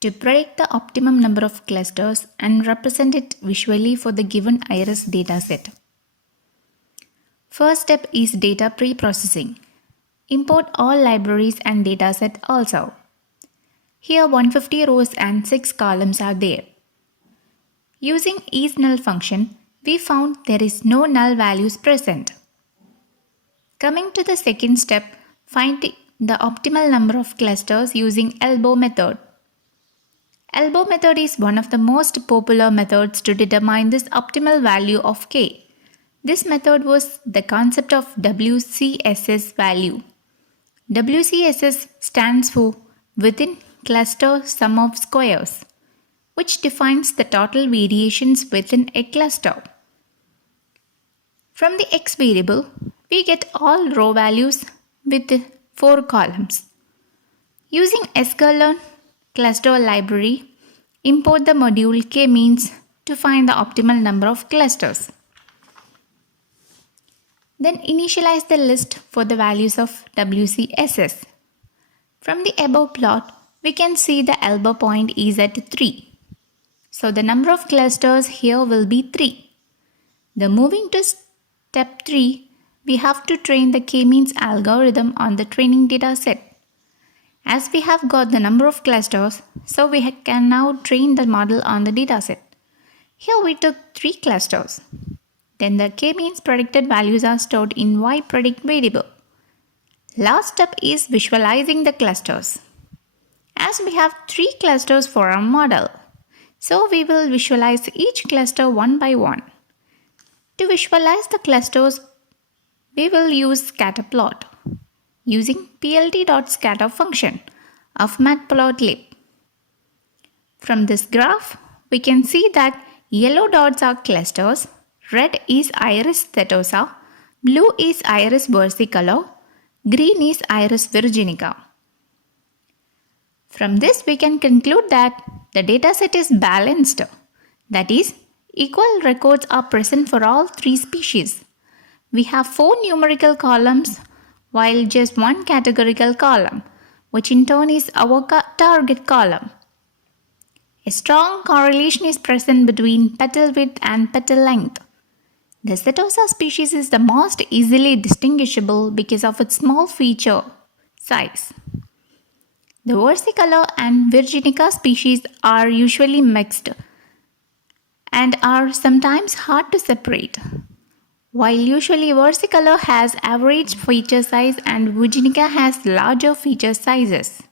to predict the optimum number of clusters and represent it visually for the given iris dataset. First step is data pre-processing. Import all libraries and dataset also. Here 150 rows and 6 columns are there. Using isNull function, we found there is no null values present. Coming to the second step, find the optimal number of clusters using elbow method. Elbow method is one of the most popular methods to determine this optimal value of k. This method was the concept of WCSS value. WCSS stands for within cluster sum of squares, which defines the total variations within a cluster. From the x variable, we get all row values with 4 columns. Using sklearn cluster library, import the module k-means to find the optimal number of clusters. Then initialize the list for the values of WCSS. From the above plot, we can see the elbow point is at 3. So the number of clusters here will be 3. Then moving to step 3, we have to train the k-means algorithm on the training data set. As we have got the number of clusters, so we can now train the model on the dataset. Here we took 3 clusters. Then the k-means predicted values are stored in yPredict variable. Last step is visualizing the clusters. As we have 3 clusters for our model, so we will visualize each cluster one by one. To visualize the clusters, we will use scatterplot using plt.scatter function of matplotlib. From this graph, we can see that yellow dots are clusters, red is iris setosa, blue is iris versicolor, green is iris virginica. From this, we can conclude that the dataset is balanced. That is, equal records are present for all 3 species. We have 4 numerical columns while just 1 categorical column, which in turn is our target column. A strong correlation is present between petal width and petal length. The setosa species is the most easily distinguishable because of its small feature size. The versicolor and virginica species are usually mixed and are sometimes hard to separate. While usually versicolor has average feature size and virginica has larger feature sizes.